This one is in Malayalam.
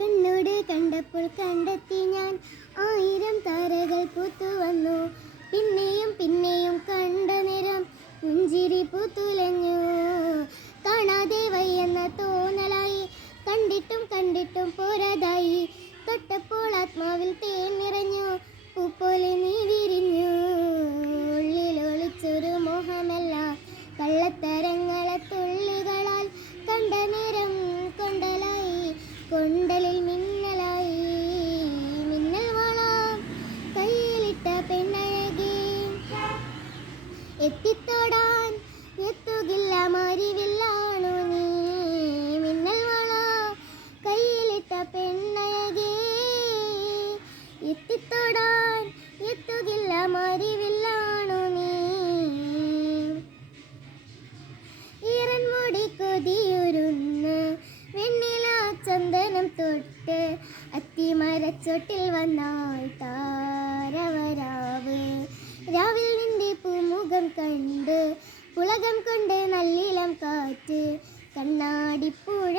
കണ്ണോട് കണ്ടപ്പോൾ കണ്ടെത്തി ഞാൻ, ആയിരം താരകൾ പൂത്തുവന്നു. പിന്നെയും പിന്നെയും കണ്ട നേരം പുഞ്ചിരി പൂത്തുലഞ്ഞു. കാണാതെ വയ്യെന്ന തോന്നലായി, കണ്ടിട്ടും കണ്ടിട്ടും പോരാതായി. തൊട്ടപ്പോൾ ആത്മാവിൽ തേൻ നിറഞ്ഞു, പൂപോലെ നീ വിരിഞ്ഞു. ഉള്ളിൽ ഒളിച്ചൊരു മോഹമല്ല, കള്ളത്തരങ്ങളെ തുള്ളികളാൽ കണ്ട നേരം കൊണ്ടലായി. കൊണ്ടലിൽ മിന്നലായി, മിന്നൽ വളം കയ്യിലിട്ട പെണ്ണഴകി. എത്തിത്തൊടാൻ എത്തുകില്ല മരിവില്ലാണു നീ. മിന്നൽ വളം കയ്യിലിട്ട പെണ്ണഴകി. എത്തിത്തൊടാൻ എത്തുകില്ല മരിവില്ലാണു നീ. ഈറൻ മുടി കൊതിയുരുന്ന് വെണ്ണില ചന്ദനം തൊട്ട്, അത്തിമരച്ചോട്ടിൽ വന്നാൽ താരവരാവ്. രാവിൽ നിന്റെ പൂമുഖം കണ്ട്, പുളകം കൊണ്ട് നല്ലിളം കാറ്റ്. കണ്ണാടിപ്പുഴ